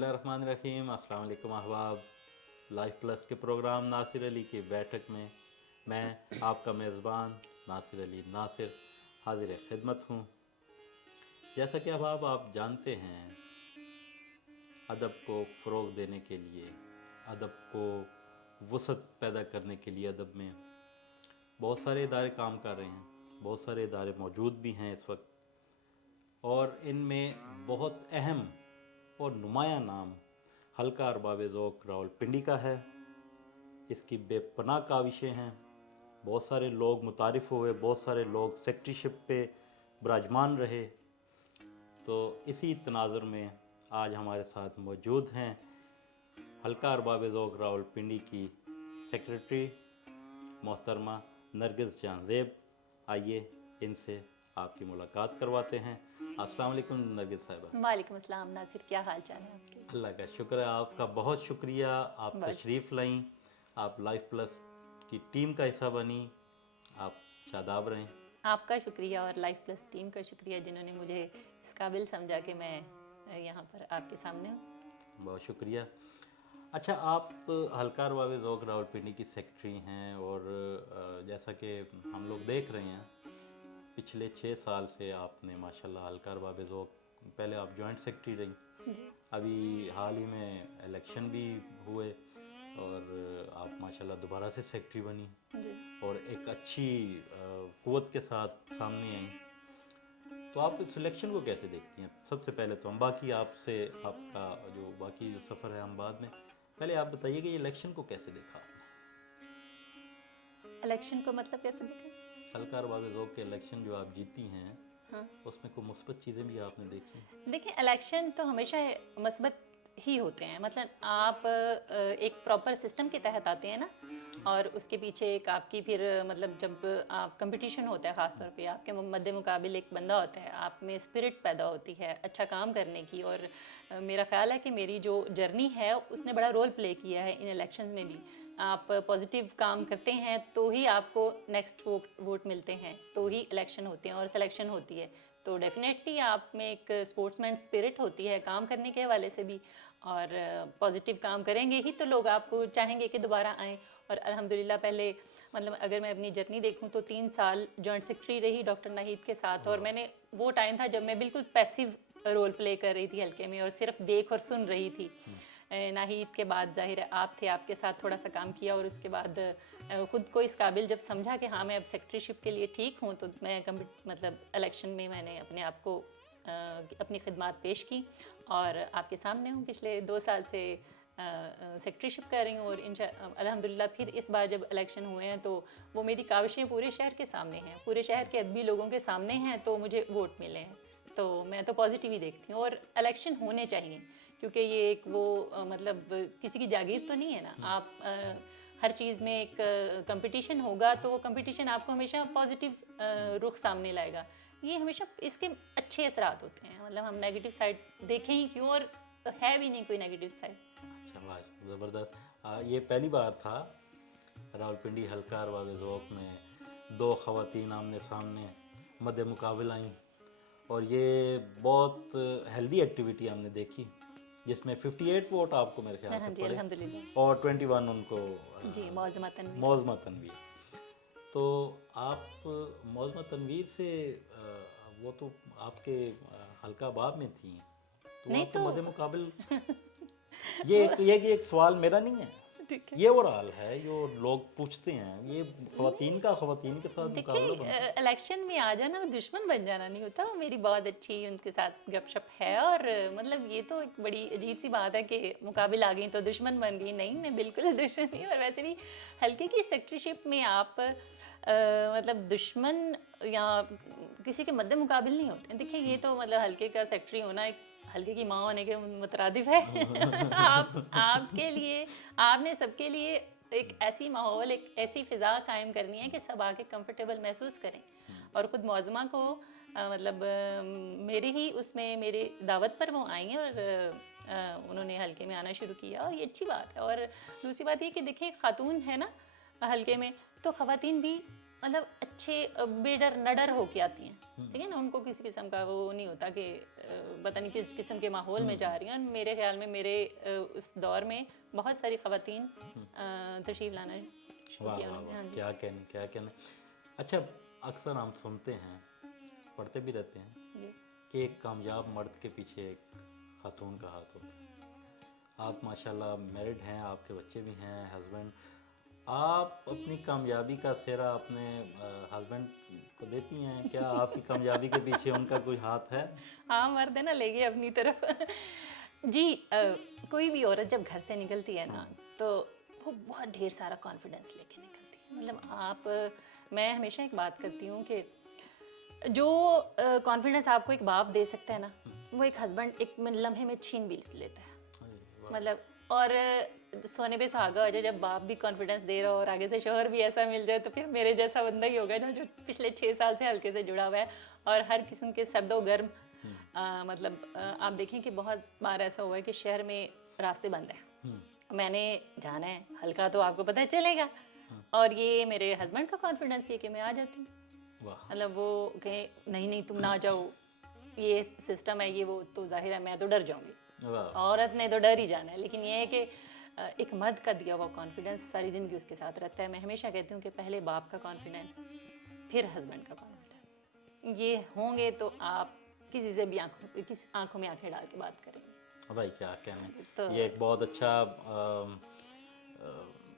बिस्मिल्लाहिर्रहमानिर्रहीम। अस्सलाम वालेकुम अहबाब। लाइफ प्लस के प्रोग्राम नासिर अली की बैठक में मैं आपका मेज़बान नासिर अली नासिर हाजिर खिदमत हूँ। जैसा कि अहबाब आप जानते हैं, अदब को फ़रोग़ देने के लिए, अदब को वसअत पैदा करने के लिए अदब में बहुत सारे इदारे काम कर रहे हैं, बहुत सारे इदारे मौजूद भी हैं इस वक्त, और इनमें बहुत अहम और नुमायां नाम हल्का अरबाब ज़ौक़ रावलपिंडी का है। इसकी बेपनाह काविशें हैं, बहुत सारे लोग मुतारिफ़ हुए, बहुत सारे लोग सेक्रेटरीशिप पे विराजमान रहे। तो इसी तनाज़ुर में आज हमारे साथ मौजूद हैं हल्का अरबाब ज़ौक़ रावलपिंडी की सेक्रेटरी मोहतरमा नरगिस जान ज़ेब। आइए इनसे आपकी मुलाकात करवाते हैं। अस्सलाम वालेकुम नरगिस साहिबा। वालेकुम अस्सलाम नासिर, क्या हाल चाल है आपके? अल्लाह का शुक्र है, आपका बहुत शुक्रिया। आप तशरीफ़ लाई, आप लाइफ प्लस की टीम का हिस्सा बनी, आप शादाब रहें। आपका शुक्रिया और लाइफ प्लस टीम का शुक्रिया जिन्होंने मुझे इस काबिल समझा कि मैं यहाँ पर आपके सामने हूँ। बहुत शुक्रिया। अच्छा, आप हल्का अरबाब ज़ौक़ रावलपिंडी की सेक्रेटरी हैं, और जैसा कि हम लोग देख रहे हैं पिछले 6 साल से आपने माशाल्लाह हल्का अरबाब ज़ौक़, पहले आप जॉइंट सेक्रेटरी रहीं, अभी हाल ही में इलेक्शन भी हुए और आप माशाल्लाह दोबारा से सेक्रेटरी बनी और एक अच्छी क़ुव्वत के साथ सामने आई। तो आप इस सिलेक्शन को कैसे देखती हैं? सबसे पहले तो हम बाकी आपसे आपका जो बाकी जो सफ़र है हम बाद में, पहले आप बताइए कि ये इलेक्शन को कैसे देखा आपने? इलेक्शन को मतलब कैसे देखा? हल्का अरबाब ज़ौक़ के इलेक्शन जो आप जीती हैं, हाँ, उसमें कोई मुस्बत चीज़ें भी आपने देखी? देखिए, इलेक्शन तो हमेशा मस्बत ही होते हैं। मतलब आप एक प्रॉपर सिस्टम के तहत आते हैं ना, और उसके पीछे एक आपकी फिर मतलब जब आप कंपटीशन होता है, ख़ास तौर पे आपके मद्दे मुकाबिल एक बंदा होता है, आप में स्पिरिट पैदा होती है अच्छा काम करने की। और मेरा ख़्याल है कि मेरी जो जर्नी है उसने बड़ा रोल प्ले किया है इन इलेक्शंस में भी। आप पॉजिटिव काम करते हैं तो ही आपको नेक्स्ट वोट मिलते हैं, तो ही इलेक्शन होते हैं और सिलेक्शन होती है। तो डेफिनेटली आप में एक स्पोर्ट्समैन स्पिरिट होती है काम करने के हवाले से भी, और पॉजिटिव काम करेंगे ही तो लोग आपको चाहेंगे कि दोबारा आएँ। और अल्हम्दुलिल्लाह पहले मतलब अगर मैं अपनी जर्नी देखूं तो 3 साल जॉइंट सेक्रेटरी रही डॉक्टर नाहिद के साथ, और मैंने वो टाइम था जब मैं बिल्कुल पैसिव रोल प्ले कर रही थी हल्के में और सिर्फ देख और सुन रही थी। नाहिद के बाद ज़ाहिर है आप थे, आपके साथ थोड़ा सा काम किया, और उसके बाद ख़ुद को इस काबिल जब समझा कि हाँ मैं अब सेक्रेटरीशिप के लिए ठीक हूँ, तो मैं मतलब इलेक्शन में मैंने अपने आप को अपनी खिदमत पेश की और आपके सामने हूँ। पिछले 2 साल से सेक्रेटरीशिप कर रही हूँ, और अल्हम्दुलिल्लाह फिर इस बार जब इलेक्शन हुए हैं तो वो मेरी काविशें पूरे शहर के सामने हैं, पूरे शहर के अदबी लोगों के सामने हैं, तो मुझे वोट मिले हैं। तो मैं तो पॉजिटिव ही देखती हूँ, और इलेक्शन होने चाहिए क्योंकि ये एक वो मतलब किसी की जागीर तो नहीं है ना। आप हर चीज़ में एक कंपटीशन होगा तो वो कंपटीशन आपको हमेशा पॉजिटिव रुख सामने लाएगा। ये हमेशा इसके अच्छे असरात होते हैं, मतलब हम नेगेटिव साइड देखें ही क्यों, और है भी नहीं कोई नेगेटिव साइड। अच्छा, वाह, ज़बरदस्त। ये पहली बार था रावलपिंडी हल्का अरबाब ज़ौक़ में 2 ख़वातीन आमने सामने मद्दे मुकाबिल आई, और ये बहुत हेल्दी एक्टिविटी हमने देखी जिसमें 58 वोट आपको मेरे ख्याल से पड़े अल्हम्दुलिल्लाह, और 21 उनको जी मौज़मा तनवीर। तो आप मौज़मा तनवीर से वो तो आपके हल्का बाब में थी, तो नहीं आपको तो मद्दे मुकाबिल ये एक सवाल मेरा नहीं है, ये ओवरऑल है जो लोग पूछते हैं, ये ख़वातीन के साथ मुकाबला बनता है। इलेक्शन में आ जाना दुश्मन बन जाना नहीं होता। वो मेरी बहुत अच्छी उनके साथ गपशप है, और मतलब ये तो एक बड़ी अजीब सी बात है कि मुकाबिल आ गई तो दुश्मन बन गई। नहीं, मैं बिल्कुल दुश्मन नहीं। और वैसे भी हल्के की सेक्रेटरीशिप में आप मतलब दुश्मन या किसी के मद्दे मुकाबिल नहीं होते। देखिए, ये तो मतलब हल्के का सेक्रेटरी होना एक हल्के की माँ होने के मुतरादिफ है। आपके लिए, आपने सबके लिए एक ऐसी माहौल, एक ऐसी फ़िज़ा कायम करनी है कि सब आके कंफर्टेबल महसूस करें। और ख़ुद मौज़मा को मतलब मेरे ही उसमें मेरे दावत पर वो आई हैं, और उन्होंने हल्के में आना शुरू किया, और ये अच्छी बात है। और दूसरी बात ये कि देखिए, ख़ातून है ना हल्के में, तो ख़वातीन भी मतलब अच्छे बेडर नडर हो के आती हैं, ठीक है ना, उनको किसी किस्म का वो नहीं होता कि पता नहीं किस किस्म के माहौल में जा रही हैं। और मेरे ख्याल में मेरे उस दौर में बहुत सारी ख़वातीन तशरीफ़ लाना शुरू वाह किया वाह उन्होंने। वाह, हाँ जी। क्या कहने क्या कहने। अच्छा, अक्सर हम सुनते हैं, पढ़ते भी रहते हैं जी कि एक कामयाब मर्द के पीछे एक खातून का हाथ होता है। आप माशाल्लाह मैरिड हैं, आपके बच्चे भी हैं, हस्बैंड, आप अपनी कामयाबी का सेहरा अपने हस्बैंड को देती हैं क्या? आपकी कामयाबी के पीछे उनका कोई हाथ है? हाँ, मर्द है ना, ले गए अपनी तरफ। जी कोई भी औरत जब घर से निकलती है ना, तो वो बहुत ढेर सारा कॉन्फिडेंस लेके निकलती है। मतलब आप मैं हमेशा एक बात करती हूँ कि जो कॉन्फिडेंस आपको एक बाप दे सकता है ना, वो एक हस्बैंड एक लम्हे में छीन भी लेता है। अरे वाह। मतलब और सोने पे सुहागा हो जाए, जब बाप भी कॉन्फिडेंस दे रहा हो और आगे से शोहर भी ऐसा मिल जाए, तो फिर मेरे जैसा बंदा ही होगा ना, जो पिछले 6 साल से हल्के से जुड़ा हुआ है और हर किस्म के सर्दो गर्म आप देखें कि बहुत बार ऐसा हुआ है कि शहर में रास्ते बंद हैं, मैंने जाना है, हल्का तो आपको पता चलेगा, और ये मेरे हस्बैंड का कॉन्फिडेंस ये कि मैं आ जाती हूँ। वाह मतलब वो कहे नहीं नहीं तुम ना जाओ, ये सिस्टम है, ये वो, तो जाहिर है मैं तो डर जाऊंगी, वाह। औरत ने तो डर ही जाना है। लेकिन ये है कि एक मर्द का दिया हुआ कॉन्फिडेंस सारी ज़िंदगी उसके साथ रहता है। मैं हमेशा कहती हूँ कि पहले बाप का कॉन्फिडेंस, फिर हस्बैंड का कॉन्फिडेंस, ये होंगे तो आप किसी से भी आंखों में आंखें डाल के बात करेंगे। भाई क्या कहने। तो ये एक बहुत अच्छा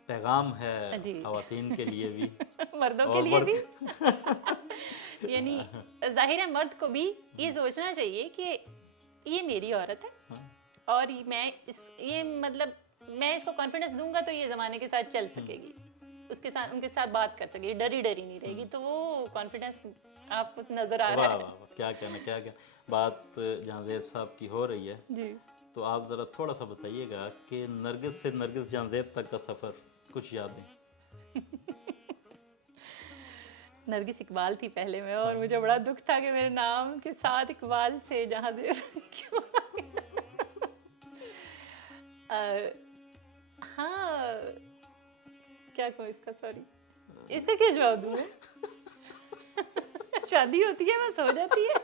पैगाम है जी ख़वातीन के लिए भी मर्दों के और लिए भी। वर्क। यानी जाहिर है मर्द को भी ये सोचना चाहिए कि ये मेरी औरत है और ये मतलब मैं इसको कॉन्फिडेंस दूंगा तो ये ज़माने के साथ चल सकेगी, उसके साथ उनके साथ बात कर सकेगी, डरी नहीं रहेगी। तो वो कॉन्फिडेंस आपको नज़र आ रहा वाह है। वाह वाह, क्या कहना क्या क्या बात। जांजेब साहब की हो रही है, जी तो आप ज़रा थोड़ा सा बताइएगा कि नरगिस से नरगिस जांजेब तक का सफ़र, कुछ यादें। नरगिस इकबाल थी पहले में, और मुझे बड़ा दुख था कि मेरे नाम के साथ इकबाल से जहाँ से क्यों आ गया। हाँ क्या कहूँ इसका, सॉरी, इसका क्या जवाब दूँ मैं? शादी होती है बस हो जाती है।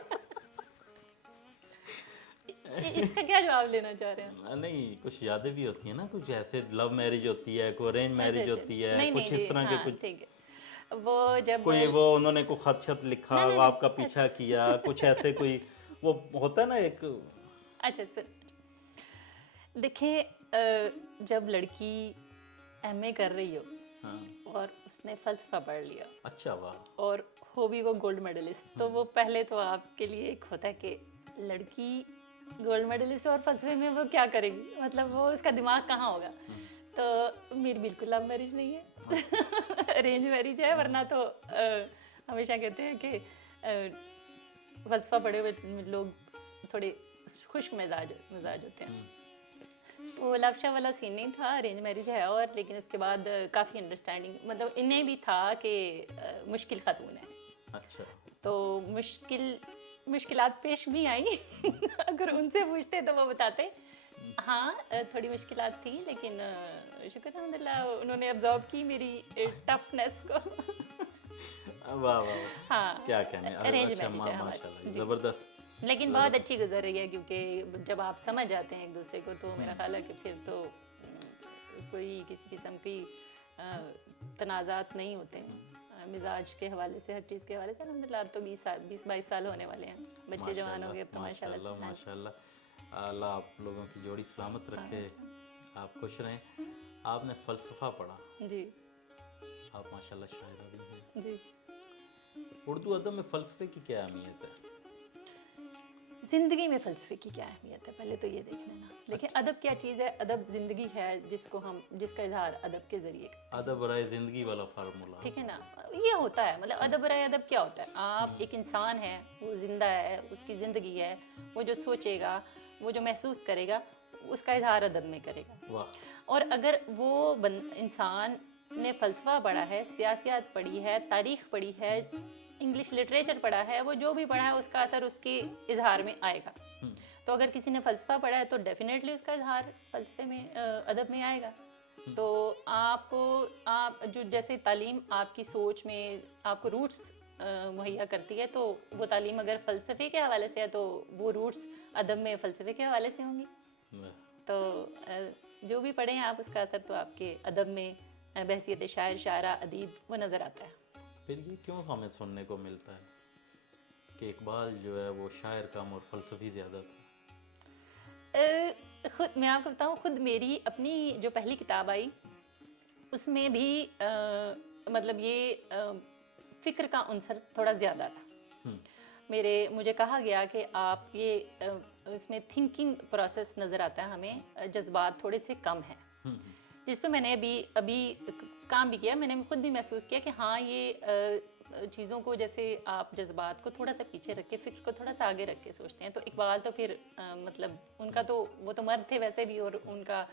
इसका क्या जवाब लेना चाह रहे हैं? नहीं, कुछ यादें भी होती हैं ना, कुछ ऐसे लव मैरिज होती है, कोई अरेंज अच्छा मैरिज अच्छा, होती है, नहीं कुछ नहीं इस जी, तरह के हाँ कुछ, ठीक है। वो जब कोई वो उन्होंने को खत खत लिखा, ना वो ना आपका पीछा किया, कुछ ऐसे कोई वो होता है ना एक। अच्छा सर, देखिए जब लड़की एमए कर रही हो हाँ, और उसने फलसफा पढ़ लिया अच्छा वाह। और हो भी वो गोल्ड मेडलिस्ट, तो वो पहले तो आपके लिए एक होता है कि लड़की गोल्ड मेडलिस्ट और फलसफे में वो क्या करेगी, मतलब वो उसका दिमाग कहाँ होगा। तो मेरी बिल्कुल लव मैरिज नहीं है, अरेंज मैरिज है। वरना तो हमेशा कहते हैं कि फलसफा पढ़े हुए लोग थोड़े खुश्क मिजाज होते हैं। तो लवशा वाला सीन नहीं था, अरेंज मैरिज है। और लेकिन उसके बाद काफ़ी अंडरस्टैंडिंग, मतलब इन्हें भी था कि मुश्किल खातून है, अच्छा, तो मुश्किलात पेश भी आई। अगर उनसे पूछते तो वो बताते हाँ थोड़ी मुश्किलात थी, लेकिन शुक्र अल्हम्दुलिल्लाह उन्होंने अब्जॉर्ब की मेरी टफनेस को। वाह वाह वाह, हाँ क्या कहने। अरेंज अच्छा मैरिज है हमारी माशाल्लाह, जी। ज़बरदस्त। लेकिन बहुत अच्छी गुजर रही है, क्योंकि जब आप समझ जाते हैं एक दूसरे को, तो मेरा ख्याल है कि फिर तो कोई किसी किस्म की तनाज़ात नहीं होते हैं मिजाज के हवाले से, हर चीज़ के हवाले से। अल्हम्दुलिल्लाह अब तो 20-22 साल होने वाले हैं, बच्चे जवान हो गए अब तो माशाल्लाह से। हाँ माशाल्लाह। अल्लाह आप लोगों की जोड़ी सलामत रखे, आप खुश रहें। आपने फ़लसफ़ा पढ़ा, जी आप माशाल्लाह शायरा भी हैं। जी। उर्दू अदब में फ़लसफ़े की क्या अहमियत है? ज़िंदगी में फ़लसफ़े की क्या अहमियत है, पहले तो ये देख लेना। देखिए अदब क्या चीज़ है, अदब ज़िंदगी है जिसका इजहार अदब के ज़रिए, अदब राय ज़िंदगी वाला फार्मूला। ठीक है ना, ये होता है। मतलब अदब राय अदब क्या होता है, आप एक इंसान है, वो जिंदा है, उसकी ज़िंदगी है, वो जो सोचेगा, वो जो महसूस करेगा, उसका इजहार अदब में करेगा। वाह। और अगर वो इंसान ने फ़लसफ़ा पढ़ा है, सियासियात पढ़ी है, तारीख़ पढ़ी है, इंग्लिश लिटरेचर पढ़ा है, वो जो भी पढ़ा है उसका असर उसके इजहार में आएगा। तो अगर किसी ने फ़लसफ़ा पढ़ा है तो डेफिनेटली उसका इजहार फ़लसफ़े में अदब में आएगा। तो आप جو جیسے تعلیم آپ کی سوچ میں آپ کو روٹس مہیا کرتی ہے، تو وہ تعلیم اگر فلسفے کے حوالے سے ہے تو وہ روٹس ادب میں فلسفے کے حوالے سے ہوں گی. تو جو بھی پڑھیں آپ، اس کا اثر تو آپ کے ادب میں بحیثیت شاعر، شاعرہ، ادیب وہ نظر آتا ہے. پھر یہ کیوں ہمیں سننے کو ملتا ہے کہ اقبال جو ہے وہ شاعر کم اور فلسفی زیادہ تھا؟ خود میں آپ کو بتاؤں، خود میری اپنی جو پہلی کتاب آئی اس میں بھی مطلب یہ فکر کا عنصر تھوڑا زیادہ تھا. مجھے کہا گیا کہ آپ یہ اس میں تھنکنگ پروسیس نظر آتا ہے ہمیں، جذبات تھوڑے سے کم ہیں، جس پہ میں نے ابھی کام بھی کیا. میں نے خود بھی محسوس کیا کہ ہاں یہ چیزوں کو، جیسے آپ جذبات کو تھوڑا سا پیچھے رکھ کے فکر کو تھوڑا سا آگے رکھ کے سوچتے ہیں. تو اقبال تو پھر مطلب ان کا تو وہ تو مرد تھے ویسے بھی، اور ان کا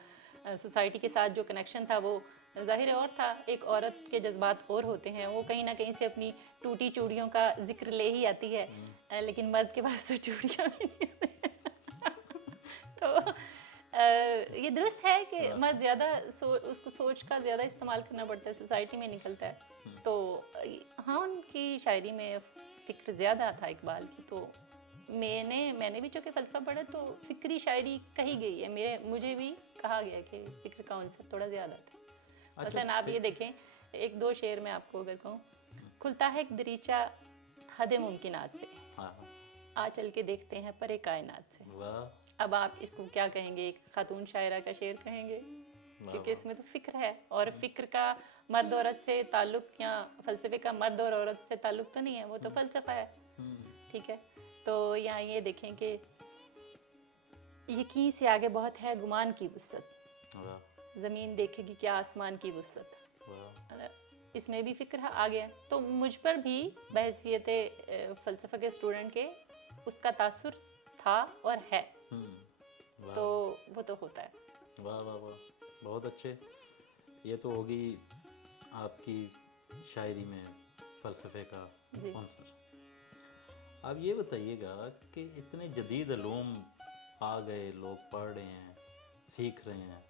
سوسائٹی کے ساتھ جو کنیکشن تھا وہ ظاہر اور تھا. ایک عورت کے جذبات اور ہوتے ہیں، وہ کہیں نہ کہیں سے اپنی ٹوٹی چوڑیوں کا ذکر لے ہی آتی ہے، لیکن مرد کے پاس تو چوڑیاں بھی نہیں. تو یہ درست ہے کہ مرد زیادہ اس کو سوچ کا زیادہ استعمال کرنا پڑتا ہے، سوسائٹی میں نکلتا ہے. تو ہاں ان کی شاعری میں فکر زیادہ تھا اقبال کی. تو میں نے بھی چونکہ فلسفہ پڑھا تو فکری شاعری کہی گئی ہے، مجھے بھی کہا گیا کہ فکر کا عنصر تھوڑا زیادہ تھا. مثلاً آپ یہ دیکھیں، ایک دو شعر میں آپ کو اگر کہوں، کھلتا ہے ایک دریچہ حد ممکنات سے، آ چل کے دیکھتے ہیں پرے کائنات سے. اب آپ اس کو کیا کہیں گے؟ ایک خاتون شاعرہ کا شعر کہیں گے، کیونکہ اس میں تو فکر ہے. اور فکر کا مرد عورت سے تعلق، یا فلسفے کا مرد اور عورت سے تعلق تو نہیں ہے، وہ تو فلسفہ ہے. ٹھیک ہے، تو یہاں یہ دیکھیں کہ یقین سے آگے بہت ہے گمان کی وسعت، زمین دیکھے گی کیا آسمان کی وسعت. اس میں بھی فکر آ گیا. تو مجھ پر بھی بحیثیت فلسفہ کے اسٹوڈنٹ کے اس کا تاثر تھا اور ہے. تو وہ تو ہوتا ہے. واہ واہ واہ، بہت اچھے. یہ تو ہوگی آپ کی شاعری میں فلسفے کا عنصر. اب یہ بتائیے گا کہ اتنے جدید علوم آ گئے، لوگ پڑھ رہے ہیں، سیکھ رہے ہیں،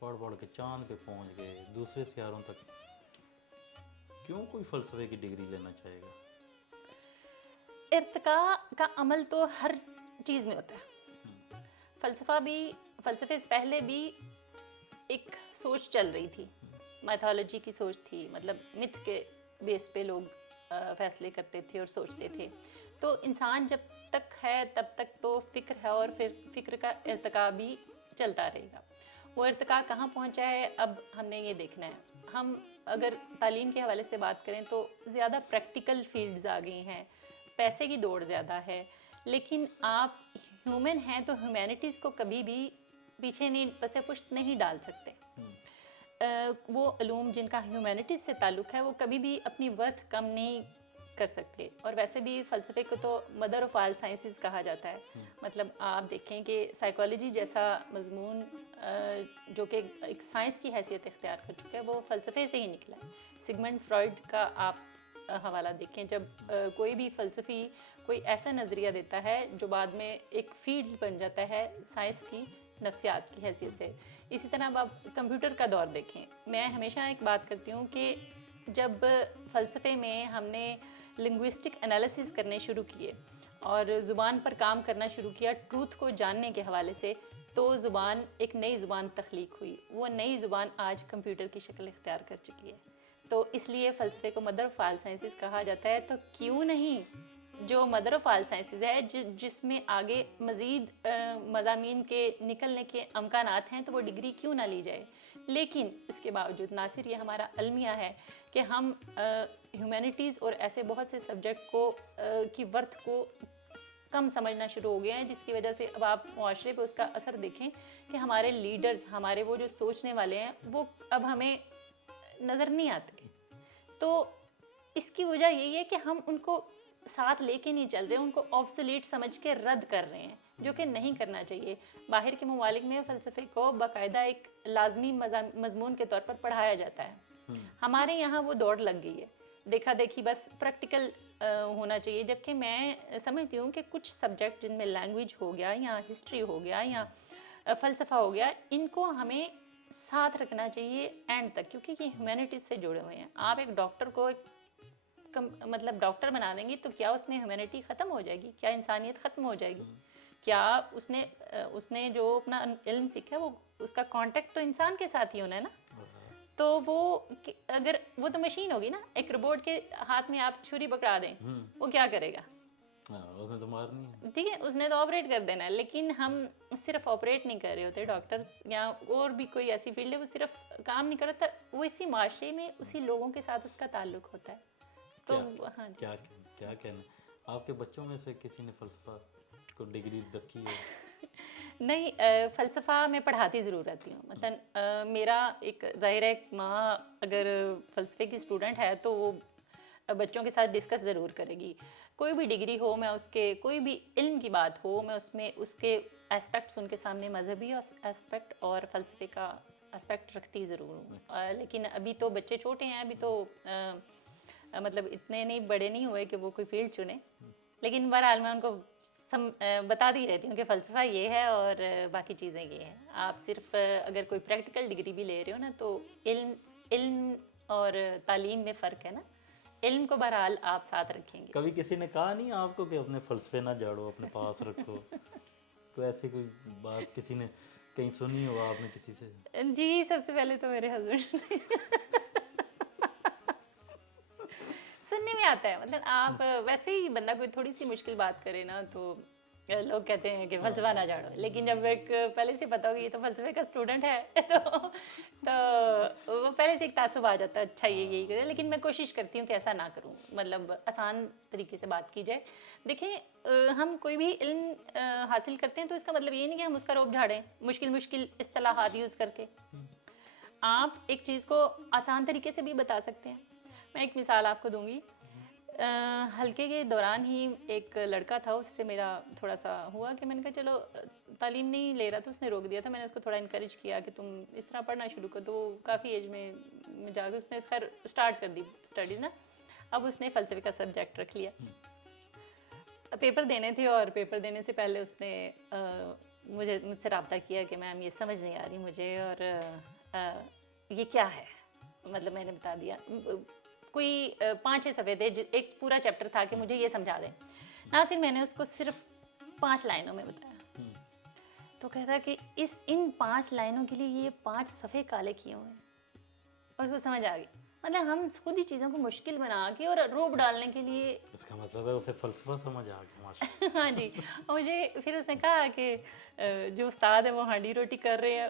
پڑھ کے چاند پہ پہنچ گئے، دوسرے سیاروں تک، کیوں کوئی فلسفے کی ڈگری لینا چاہے گا؟ ارتقاء کا عمل تو ہر چیز میں ہوتا ہے. فلسفے سے پہلے بھی ایک سوچ چل رہی تھی، میتھولوجی کی سوچ تھی، مطلب مت کے بیس پہ لوگ فیصلے کرتے تھے اور سوچتے تھے. تو انسان جب تک ہے تب تک تو فکر ہے، اور پھر فکر کا ارتقاء بھی چلتا رہے گا. وہ ارتقاء کہاں پہنچا ہے اب ہم نے یہ دیکھنا ہے. ہم اگر تعلیم کے حوالے سے بات کریں تو زیادہ پریکٹیکل فیلڈز آ گئی ہیں، پیسے کی دوڑ زیادہ ہے. لیکن آپ ہیومن ہیں تو ہیومینٹیز کو کبھی بھی پیچھے نہیں، پس پشت نہیں ڈال سکتے. وہ علوم جن کا ہیومینٹیز سے تعلق ہے وہ کبھی بھی اپنی ورتھ کم نہیں کر سکتے. اور ویسے بھی فلسفے کو تو مدر آف آل سائنسز کہا جاتا ہے. مطلب آپ دیکھیں کہ سائیکالوجی جیسا مضمون جو کہ ایک سائنس کی حیثیت اختیار کر چکا ہے، وہ فلسفے سے ہی نکلا ہے. سگمنڈ فرائڈ کا آپ حوالہ دیکھیں، جب کوئی بھی فلسفی کوئی ایسا نظریہ دیتا ہے جو بعد میں ایک فیلڈ بن جاتا ہے سائنس کی، نفسیات کی حیثیت سے. اسی طرح اب آپ کمپیوٹر کا دور دیکھیں. میں ہمیشہ ایک بات کرتی ہوں کہ جب فلسفے میں ہم نے لنگوسٹک انالیسز کرنے شروع کیے اور زبان پر کام کرنا شروع کیا ٹروتھ کو جاننے کے حوالے سے، تو زبان ایک نئی زبان تخلیق ہوئی. وہ نئی زبان آج کمپیوٹر کی شکل اختیار کر چکی ہے. تو اس لیے فلسفے کو مدر آف آل سائنسز کہا جاتا ہے. تو کیوں نہیں جو مدر آف آل سائنسز ہے، جس میں آگے مزید مضامین کے نکلنے کے امکانات ہیں، تو وہ ڈگری کیوں نہ لی جائے. لیکن اس کے باوجود ناصر، یہ ہمارا المیہ ہے کہ ہم ہیومینٹیز اور ایسے بہت سے سبجیکٹ کو کی ورتھ کو کم سمجھنا شروع ہو گئے ہیں، جس کی وجہ سے اب آپ معاشرے پہ اس کا اثر دیکھیں کہ ہمارے لیڈرز، ہمارے وہ جو سوچنے والے ہیں، وہ اب ہمیں نظر نہیں آتے. تو اس کی وجہ یہی ہے کہ ہم ان کو ساتھ لے کے نہیں چل رہے، ان کو آبسولیٹ سمجھ کے رد کر رہے ہیں، جو کہ نہیں کرنا چاہیے. باہر کے ممالک میں فلسفے کو باقاعدہ ایک لازمی مضمون کے طور پر پڑھایا جاتا ہے. ہمارے یہاں وہ دوڑ لگ گئی ہے، دیکھا دیکھی، بس پریکٹیکل ہونا چاہیے. جبکہ میں سمجھتی ہوں کہ کچھ سبجیکٹ جن میں لینگویج ہو گیا، یا ہسٹری ہو گیا، یا فلسفہ ہو گیا، ان کو ہمیں साथ रखना चाहिए एंड तक, क्योंकि ये ह्यूमैनिटीज से जुड़े हुए हैं। आप एक डॉक्टर को मतलब डॉक्टर बना देंगे तो क्या उसमें ह्यूमैनिटी ख़त्म हो जाएगी? क्या इंसानियत ख़त्म हो जाएगी? क्या उसने जो अपना इल्म सीखा है वो उसका कांटेक्ट तो इंसान के साथ ही होना है ना। तो वो अगर वो तो मशीन होगी ना, एक रोबोट के हाथ में आप छुरी पकड़ा दें वो क्या करेगा? उसने तो मारनी है, ठीक है, उसने तो ऑपरेट कर देना है। लेकिन हम सिर्फ ऑपरेट नहीं कर रहे होते, डॉक्टर्स या और भी कोई ऐसी फील्ड है वो सिर्फ काम नहीं कर रहा था, वो इसी माशरे में उसी लोगों के साथ उसका ताल्लुक होता है। तो हाँ, क्या कहना, आपके बच्चों में से किसी ने फ़लसफ़ा को डिग्री रखी है? नहीं, फ़लसफ़ा मैं पढ़ाती ज़रूर रहती हूँ। मतलब मेरा एक ज़ाहिर है, एक माँ अगर फ़लसफ़े की स्टूडेंट है तो वो बच्चों के साथ डिस्कस ज़रूर करेगी। कोई भी डिग्री हो, मैं उसके कोई भी इल्म की बात हो, मैं उसमें उसके एस्पेक्ट्स उनके सामने मजहबी एस्पेक्ट और फ़लसफ़े का एस्पेक्ट रखती ज़रूर हूँ। लेकिन अभी तो बच्चे छोटे हैं, अभी तो मतलब इतने नहीं बड़े नहीं हुए कि वो कोई फील्ड चुने। लेकिन बहरहाल मैं उनको बताती रहती हूँ कि फ़लसफ़ा ये है और बाकी चीज़ें ये हैं। आप सिर्फ अगर कोई प्रैक्टिकल डिग्री भी ले रहे हो ना तो इल्म और तालीम में फ़र्क है ना। इल्म को बहरहाल आप साथ रखेंगे। कभी किसी ने कहा नहीं आपको कि अपने फ़लसफ़े ना झाड़ो, अपने पास रखो? कोई ऐसी कोई बात किसी ने कहीं सुनी हो आपने किसी से? जी, सबसे पहले तो मेरे हस्बैंड सुनने में आता है। मतलब आप वैसे ही बंदा कोई थोड़ी सी मुश्किल बात करे ना तो लोग कहते हैं कि फ़लसफ़ा ना झाड़ो। लेकिन जब एक पहले से पता होगी ये तो फ़लसफ़े का स्टूडेंट है तो वो पहले से एक तासुब आ जाता है, अच्छा ये यही करे। लेकिन मैं कोशिश करती हूँ कि ऐसा ना करूँ, मतलब आसान तरीके से बात की जाए। देखिए, हम कोई भी इल्म हासिल करते हैं तो इसका मतलब ये नहीं कि हम उसका रोब झाड़ें मुश्किल इस्तिलाहात यूज़ करके। आप एक चीज़ को आसान तरीके से भी बता सकते हैं। मैं एक मिसाल आपको दूंगी। हल्के के दौरान ही एक लड़का था, उससे मेरा थोड़ा सा हुआ कि मैंने कहा चलो, तालीम नहीं ले रहा था, उसने रोक दिया था। मैंने उसको थोड़ा इनकरेज किया कि तुम इस तरह पढ़ना शुरू कर। तो काफ़ी एज में जाकर उसने खैर स्टार्ट कर दी स्टडीज़ ना। अब उसने फ़लसफ़े का सब्जेक्ट रख लिया। पेपर देने थे और पेपर देने से पहले उसने मुझसे रब्ता किया कि मैम ये समझ नहीं आ रही मुझे और ये क्या है। मतलब मैंने बता दिया, कोई 5-6 सफ़े थे, एक पूरा चैप्टर था कि मुझे ये समझा दें। नासिर मैंने उसको सिर्फ 5 लाइनों में बताया। तो कहता कि इन 5 लाइनों के लिए ये 5 सफ़े काले किए हुए हैं। और उसको समझ आ गई। मतलब हम खुद ही चीज़ों को मुश्किल बना के और रोब डालने के लिए। इसका मतलब है उसे फ़लसफ़ा समझ आ गया माशाल्लाह। हाँ जी। और मुझे फिर उसने कहा कि जो उस्ताद है वो हांडी रोटी कर रहे हैं,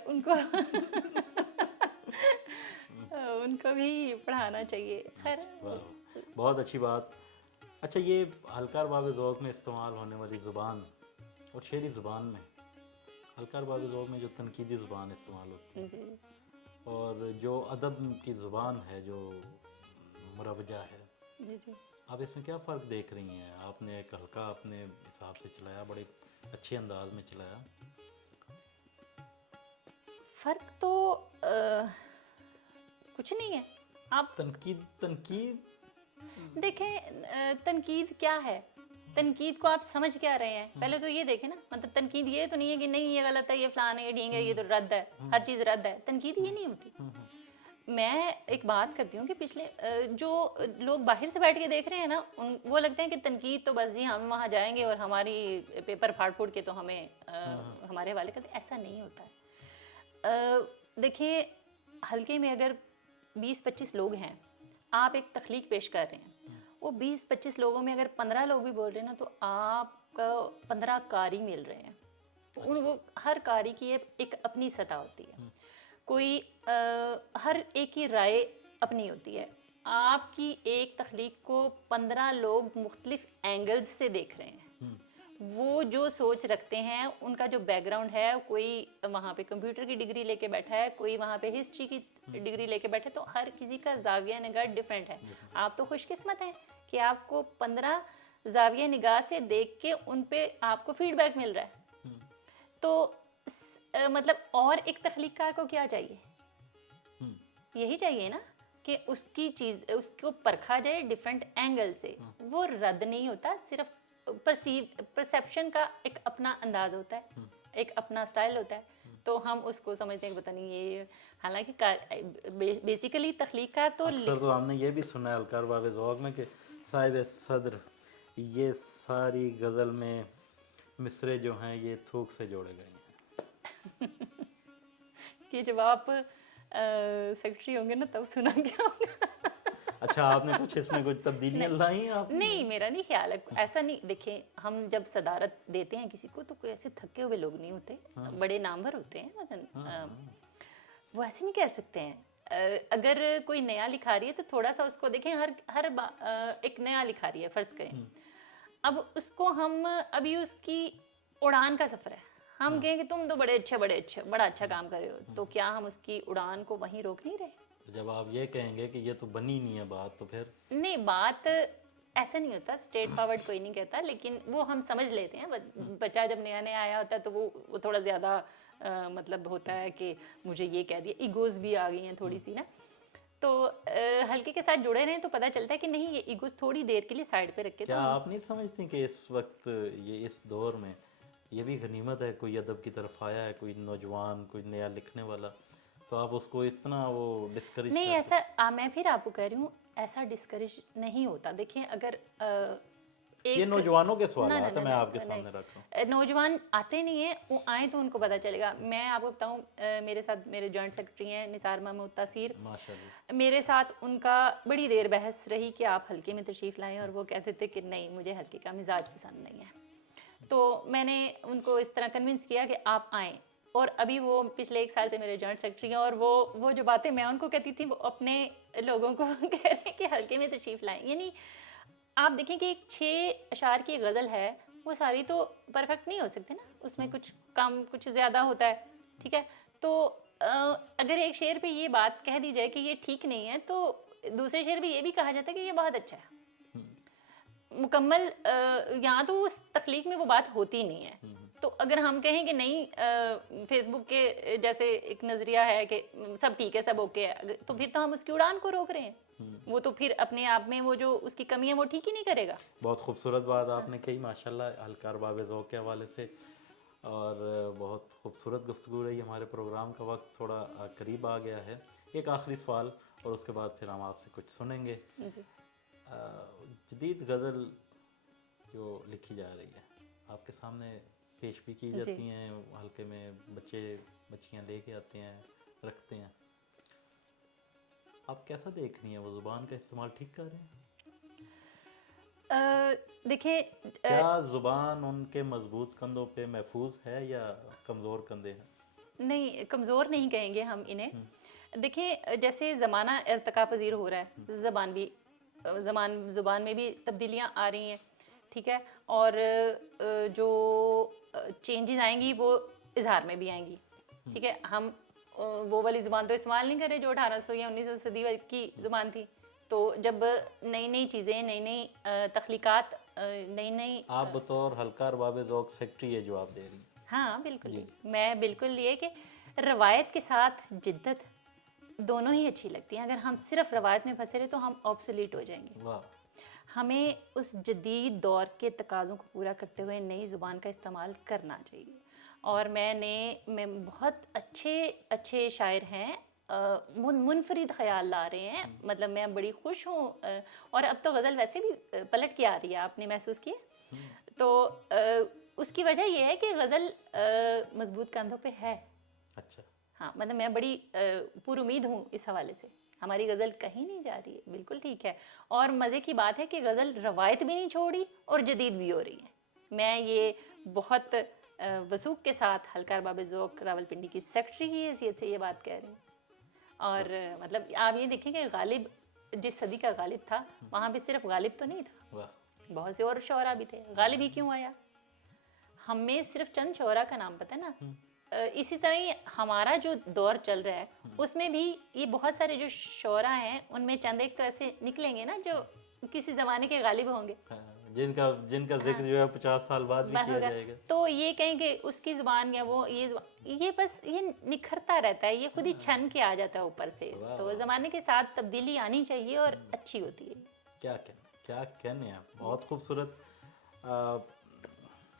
उनको भी पढ़ाना चाहिए। खैर, बहुत अच्छी बात। अच्छा, ये हल्का अरबाब ज़ौक़ में इस्तेमाल होने वाली ज़ुबान और शेरी ज़ुबान में, हल्का अरबाब ज़ौक़ में जो तनकीदी ज़ुबान इस्तेमाल होती है और जो अदब की ज़ुबान है जो मुरवजा है, जी, आप इसमें क्या फ़र्क देख रही हैं? आपने एक हल्का अपने हिसाब से चलाया, बड़े अच्छे अंदाज में चलाया। फ़र्क तो कुछ नहीं है। आप तनकीद देखें, तनकीद क्या है, तनकीद को आप समझ क्या रहे हैं, पहले तो ये देखें ना। मतलब तनकीद ये तो नहीं है कि नहीं ये गलत है, ये फलान है, ये ढींग है, ये तो रद्द है, हर चीज़ रद्द है। तनकीद ये नहीं होती। मैं एक बात करती हूँ कि पिछले जो लोग बाहर से बैठ के देख रहे हैं ना, वो लगते हैं कि तनकीद तो बस जी हम वहाँ जाएंगे और हमारी पेपर फाड़ फूड़ के तो हमें हमारे हवाले करते। ऐसा नहीं होता है। देखिए, हल्के में अगर 20-25 लोग हैं, आप एक तख्लीक पेश कर रहे हैं, वो 20-25 लोगों में अगर 15 लोग भी बोल रहे हैं ना तो आपका 15 कारी मिल रहे हैं। वो हर कारी की एक अपनी सतह होती है। कोई हर एक की राय अपनी होती है। आपकी एक तख्लीक को 15 लोग मुख्तलिफ एंगल्स से देख रहे हैं। वो जो सोच रखते हैं, उनका जो बैकग्राउंड है, कोई वहाँ पे कंप्यूटर की डिग्री लेके बैठा है, कोई वहाँ पे हिस्ट्री की डिग्री लेके बैठा है, तो हर किसी का जाविया निगाह डिफरेंट है। आप तो खुशकिस्मत हैं कि आपको 15 जाविया निगाह से देख के उन पे आपको फीडबैक मिल रहा है। तो मतलब और एक तख्लीककार को क्या चाहिए? यही चाहिए ना कि उसकी चीज़ उसको परखा जाए डिफरेंट एंगल से। वो रद्द नहीं होता, सिर्फ परसेप्शन का एक अपना अंदाज होता है, एक अपना स्टाइल होता है। تو ہم اس کو سمجھتے ہیں کہ پتہ نہیں یہ، حالانکہ بیسیکلی تخلیقات تو اکثر تو ہم نے یہ بھی سنا ہے الکار باب ذوق میں کہ صاحب صدر یہ ساری غزل میں مصرے جو ہیں یہ تھوک سے جوڑے گئے ہیں. کہ جب آپ سیکرٹری ہوں گے نا تب سنا کیا ہوگا. اچھا آپ نے کچھ اس میں کچھ تبدیلیاں لائی ہیں آپ؟ نہیں، میرا نہیں خیال ہے ایسا. نہیں، دیکھیں ہم جب صدارت دیتے ہیں کسی کو تو کوئی ایسے تھکے ہوئے لوگ نہیں ہوتے، بڑے نامور ہوتے ہیں. مثلا وہ ایسے نہیں کہہ سکتے ہیں. اگر کوئی نیا لکھا رہی ہے تو تھوڑا سا اس کو دیکھیں، ہر ایک نیا لکھا رہی ہے فرض کریں، اب اس کو ہم ابھی اس کی اڑان کا سفر ہے، ہم کہیں کہ تم تو بڑا اچھا کام کر رہے ہو، تو کیا ہم اس کی اڑان کو وہیں روک نہیں رہے؟ جب آپ یہ کہیں گے کہ یہ تو بنی نہیں ہے بات، تو پھر نہیں، بات ایسا نہیں ہوتا. اسٹیٹ فارورڈ کوئی نہیں کہتا، لیکن وہ ہم سمجھ لیتے ہیں. بچہ جب نیا نیا آیا ہوتا ہے تو وہ تھوڑا زیادہ مطلب ہوتا ہے کہ مجھے یہ کہہ دیا، ایگوز بھی آ گئی ہیں تھوڑی سی نا. تو ہلکے کے ساتھ جڑے رہیں تو پتہ چلتا ہے کہ نہیں، یہ ایگوز تھوڑی دیر کے لیے سائڈ پہ رکھ کے. کیا آپ نہیں سمجھتی کہ اس وقت یہ اس دور میں یہ بھی غنیمت ہے کوئی ادب کی طرف آیا ہے، کوئی نوجوان، کوئی نیا لکھنے والا، تو آپ اس کو اتنا وہ ڈسکریج نہیں ایسا میں پھر آپ کو کہہ رہی ہوں ایسا ڈسکریج نہیں ہوتا. دیکھیں اگر یہ نوجوانوں کے سوالات ہیں، میں آپ کے سامنے رکھ رہا ہوں. نوجوان آتے نہیں ہیں، وہ آئیں تو ان کو پتہ چلے گا. میں آپ کو بتاؤں، میرے ساتھ میرے جوائنٹ سیکرٹری ہیں نثار محمود تاثیر، ماشاءاللہ میرے ساتھ ان کا بڑی دیر بحث رہی کہ آپ ہلکے میں تشریف لائیں، اور وہ کہتے تھے کہ نہیں، مجھے ہلکے کا مزاج پسند نہیں ہے. تو میں نے ان کو اس طرح کنونس کیا کہ آپ آئیں. اور ابھی وہ پچھلے 1 سال سے میرے جوائنٹ سیکرٹری ہیں، اور وہ جو باتیں میں ان کو کہتی تھی وہ اپنے لوگوں کو کہہ رہے ہیں کہ ہلکے میں تشریف لائیں. یعنی آپ دیکھیں کہ ایک 6 اشعار کی غزل ہے، وہ ساری تو پرفیکٹ نہیں ہو سکتے نا، اس میں کچھ کم کچھ زیادہ ہوتا ہے. ٹھیک ہے، تو اگر ایک شعر پہ یہ بات کہہ دی جائے کہ یہ ٹھیک نہیں ہے، تو دوسرے شعر پہ یہ بھی کہا جاتا ہے کہ یہ بہت اچھا ہے. مکمل یہاں تو اس تخلیق میں وہ بات ہوتی نہیں ہے. تو اگر ہم کہیں کہ نہیں، فیس بک کے جیسے ایک نظریہ ہے کہ سب ٹھیک ہے، سب اوکے ہے، تو پھر تو ہم اس کی اڑان کو روک رہے ہیں. وہ تو پھر اپنے آپ میں وہ جو اس کی کمی ہے وہ ٹھیک ہی نہیں کرے گا. بہت خوبصورت بات آپ نے کہی ماشاءاللہ الکار باب ذوق کے حوالے سے، اور بہت خوبصورت گفتگو رہی. ہمارے پروگرام کا وقت تھوڑا قریب آ گیا ہے. ایک آخری سوال اور اس کے بعد پھر ہم آپ سے کچھ سنیں گے. جدید غزل جو لکھی جا رہی ہے آپ کے سامنے پیش بھی کی جاتی ہیں، ہلکے میں بچیاں لے کے آتے ہیں، رکھتے ہیں، آپ کیسا دیکھ رہی ہیں؟ وہ زبان کا استعمال ٹھیک کر رہے ہیں؟ دیکھیں کیا زبان ان کے مضبوط کندھوں پہ محفوظ ہے یا کمزور کندھے ہیں؟ نہیں، کمزور نہیں کہیں گے ہم انہیں. دیکھیں جیسے زمانہ ارتقا پذیر ہو رہا ہے، زبان میں بھی تبدیلیاں آ رہی ہیں. ٹھیک ہے، اور جو چینجز آئیں گی وہ اظہار میں بھی آئیں گی. ٹھیک ہے، ہم وہ والی زبان تو استعمال نہیں کرے جو 1800 یا 1900 صدی کی زبان تھی. تو جب نئی چیزیں، نئی تخلیقات، نئی آپ بطور ہلکار باب ذوق سیکرٹری یہ جواب دے رہی ہیں. ہاں بالکل، میں بالکل یہ کہ روایت کے ساتھ جدت دونوں ہی اچھی لگتی ہیں. اگر ہم صرف روایت میں پھنسے رہے تو ہم آبسولیٹ ہو جائیں گے. ہمیں اس جدید دور کے تقاضوں کو پورا کرتے ہوئے نئی زبان کا استعمال کرنا چاہیے. اور میں بہت اچھے شاعر ہیں، منفرد خیال لا رہے ہیں. مطلب میں بڑی خوش ہوں. اور اب تو غزل ویسے بھی پلٹ کے آ رہی ہے، آپ نے محسوس کیا؟ تو اس کی وجہ یہ ہے کہ غزل مضبوط کندھوں پہ ہے. اچھا، ہاں، مطلب میں بڑی پر امید ہوں اس حوالے سے. ہماری غزل کہیں نہیں جا رہی ہے، بالکل ٹھیک ہے. اور مزے کی بات ہے کہ غزل روایت بھی نہیں چھوڑی اور جدید بھی ہو رہی ہے. میں یہ بہت وثوق کے ساتھ ہلکار باب ذوق راولپنڈی کی سیکرٹری کی حیثیت سے یہ بات کہہ رہی ہوں. اور مطلب آپ یہ دیکھیں کہ غالب جس صدی کا غالب تھا وہاں بھی صرف غالب تو نہیں تھا، بہت سے اور شعراء بھی تھے. غالب ہی کیوں آیا؟ ہمیں صرف چند شعراء کا نام پتہ نا. اسی طرح ہی ہمارا جو دور چل رہا ہے اس میں بھی یہ بہت سارے جو شعراء ہیں ان میں چند ایک تو ایسے نکلیں گے نا جو کسی زمانے کے غالب ہوں گے، جن کا ذکر جو ہے 50 سال بعد بھی کیا جائے گا. تو یہ کہیں کہ اس کی زبان یا وہ یہ بس یہ نکھرتا رہتا ہے، یہ خود ہی چھن کے آ جاتا ہے اوپر سے. تو زمانے کے ساتھ تبدیلی آنی چاہیے اور اچھی ہوتی ہے. کیا کہنے ہیں، بہت خوبصورت.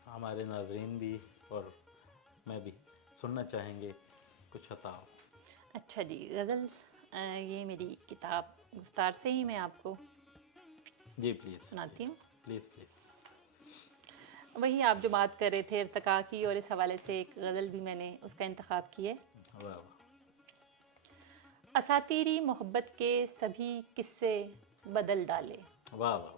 ہمارے ناظرین بھی اور میں بھی سننا چاہیں گے کچھ عطا؟ اچھا جی، غزل یہ میری کتاب گفتار سے ہی میں آپ کو جی پلیز سناتی ہوں. Please please. وہی آپ جو بات کر رہے تھے ارتقاء کی، اور اس حوالے سے ایک غزل بھی میں نے اس کا انتخاب کی ہے. واہ واہ. اساطیری محبت کے سبھی قصے بدل ڈالے. واہ واہ.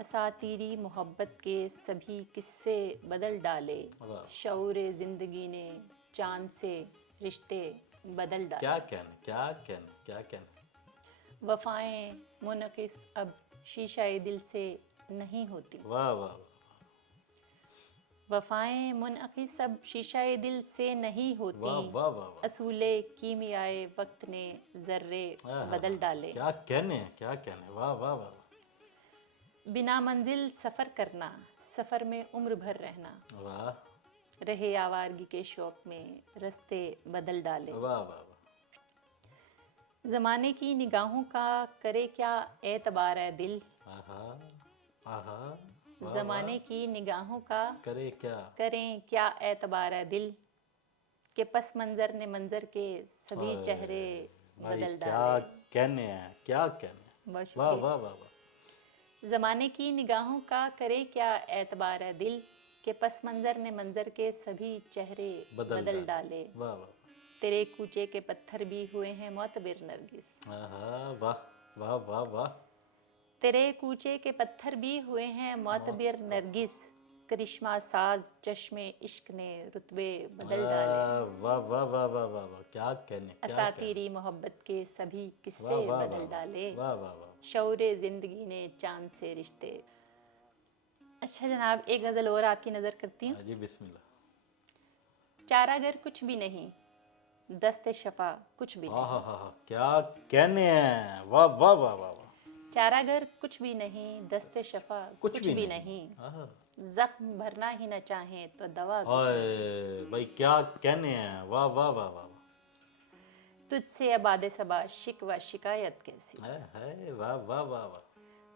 اساطیری محبت کے سبھی قصے بدل ڈالے. واہ. شعور زندگی نے چاند سے رشتے بدل ڈالے. کیا کہنے کیا کہنے کیا کہنے. وفائیں منعکس اب شیشہ دل سے نہیں ہوتی. واہ واہ. وفائیں منعکس اب شیشہ دل سے نہیں واہ ہوتی. واہ واہ واہ. اصول کیمیائے وقت نے ذرے ہاں، بدل ڈالے. کیا کہنے ہیں کیا کہنے. واہ واہ واہ. بنا منزل سفر کرنا، سفر میں عمر بھر رہنا. واہ رہے آوارگی کے شوق میں رستے بدل ڈالے. واہ واہ واہ. زمانے کی نگاہوں کا کرے کیا اعتبار ہے دل. آہا آہا. واہ زمانے کی نگاہوں کا کرے کیا. کریں کیا اعتبار ہے دل، کہ پس منظر نے منظر کے سبھی چہرے بھائی بدل کیا ڈالے. کہنے ہیں کیا کہنے ہیں. بہت واہ شکریہ. واہ واہ واہ. زمانے کی نگاہوں کا کرے کیا اعتبار ہے دل، کہ پس منظر نے منظر کے سبھی چہرے بدل ڈالے. واہ واہ. تیرے کوچے کے پتھر بھی ہوئے ہیں معتبر نرگس. آہا واہ واہ واہ واہ. تیرے کوچے کے پتھر بھی ہوئے ہیں معتبر نرگس، کرشمہ ساز چشم عشق نے رتبے بدل ڈالے. واہ واہ واہ واہ واہ واہ. کیا کہنے کیا کہنے. اساطیری محبت کے سبھی قصے واہ واہ بدل واہ ڈالے. واہ واہ واہ. شعور زندگی نے چاند سے رشتے. اچھا جناب، ایک غزل اور آپ کی نظر کرتی ہوں. جی بسم اللہ. چارہ گر کچھ بھی نہیں، دست شفا کچھ بھی نہیں. ہاں ہاں ہاں. کیا کہنے ہیں. واہ واہ واہ واہ واہ. چارہ گر کچھ بھی نہیں، دست شفا کچھ بھی نہیں. آہا. زخم بھرنا ہی نہ چاہیں تو دوا کچھ نہیں. ہائے بھائی کیا کہنے ہیں. واہ واہ واہ واہ. تجھ سے عباد صبا شکوہ شکایت کیسی. ہائے ہائے. واہ واہ واہ واہ.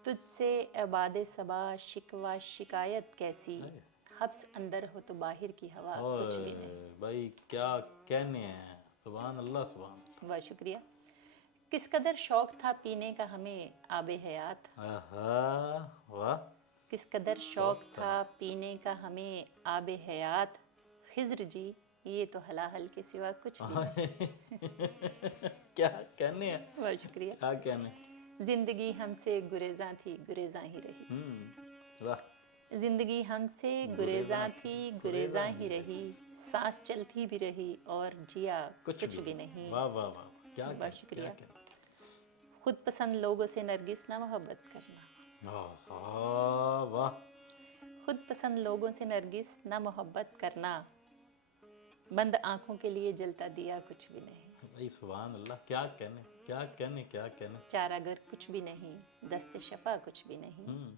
تجھ سے عباد صبا شکوہ شکایت کیسی. حبس اندر ہو تو باہر کی ہوا کچھ بھی نہیں. ہائے بھائی کیا کہنے ہیں. سبحان اللہ سبحان. بہت شکریہ. کس قدر شوق تھا پینے کا ہمیں آب حیات. آہا واہ. کس قدر شوق تھا پینے کا ہمیں آب حیات. خضر جی یہ تو ہلاہل کے سوا کچھ بھی نہیں. کیا کہنے ہیں. بہت شکریہ. کیا کہنے. زندگی ہم سے گریزاں تھی گریزاں ہی رہی. واہ. زندگی ہم سے گریزاں تھی گریزاں ہی رہی. سانس چلتی بھی رہی اور جیا کچھ بھی نہیں. واہ واہ واہ. کیا بہت کہنے. شکریہ. کیا کہنے. خود پسند لوگوں سے نرگس نہ محبت کرنا. آہا واہ. خود پسند لوگوں سے نرگس نہ محبت کرنا. بند آنکھوں کے لیے جلتا دیا کچھ بھی نہیں. بھائی سبحان اللہ. کیا کہنے کیا کہنے کیا کہنے. چارہ گر کچھ بھی نہیں، دست شفا کچھ بھی نہیں.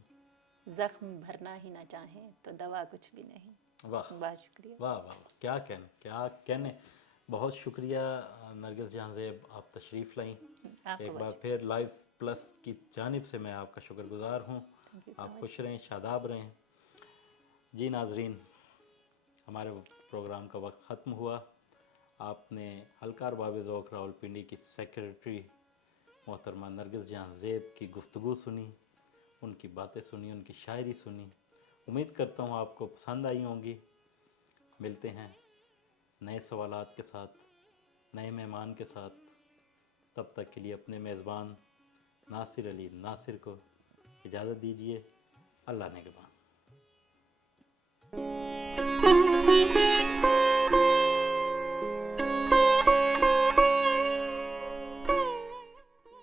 زخم بھرنا ہی نہ چاہیں تو دوا کچھ بھی نہیں. واہ بہت شکریہ. واہ واہ واہ. کیا کہنے کیا کہنے. بہت شکریہ نرگس جہاں زیب، آپ تشریف لائیں. آپ ایک کو بار پھر لائف پلس کی جانب سے میں آپ کا شکر گزار ہوں. آپ خوش رہیں، شاداب رہیں. جی ناظرین، ہمارے پروگرام کا وقت ختم ہوا. آپ نے حلقہ ارباب ذوق راولپنڈی کی سیکریٹری محترمہ نرگس جہاں زیب کی گفتگو سنی، ان کی باتیں سنی، ان کی شاعری سنی. امید کرتا ہوں آپ کو پسند آئی ہوں گی. ملتے ہیں نئے سوالات کے ساتھ، نئے مہمان کے ساتھ. تب تک کے لیے اپنے میزبان ناصر علی ناصر کو اجازت دیجیے. اللہ نگہبان.